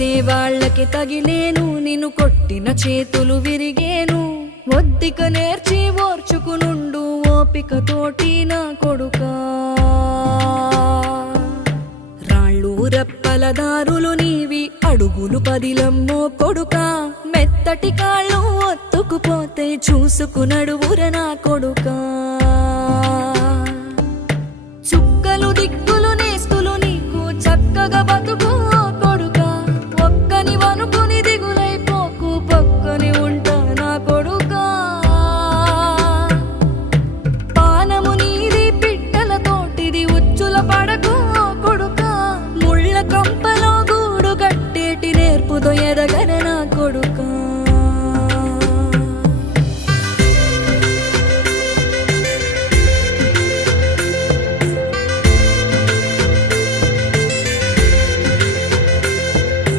కొడితే వాళ్ళకి తగిలేను, నిన్ను కొట్టిన చేతులు విరిగేను. ఒద్దిక నేర్చి ఓర్చుకునుండు ఓపికతోటి నా కొడుకా. రాళ్ళు రప్పల దారులు నీవి, అడుగులు పదిలమ్మో కొడుకా. మెత్తటి కాళ్ళు ఒత్తుకుపోతే చూసుకునడువుర నా కొడుకా. చుక్కలు దిక్కులు నేస్తులు నీకు చక్కగా బతుకు కొడుకా. ఒక్కని వనుకుని దిగులైపోకు, పక్కని ఉంటా నా కొడుకా. పానము నీది పిట్టల తోటిది, ఉచ్చుల పడకు కొడుకా. ముళ్ళ కంపలో గూడు కట్టేటి నేర్పుతో ఎదగన నా కొడుకా.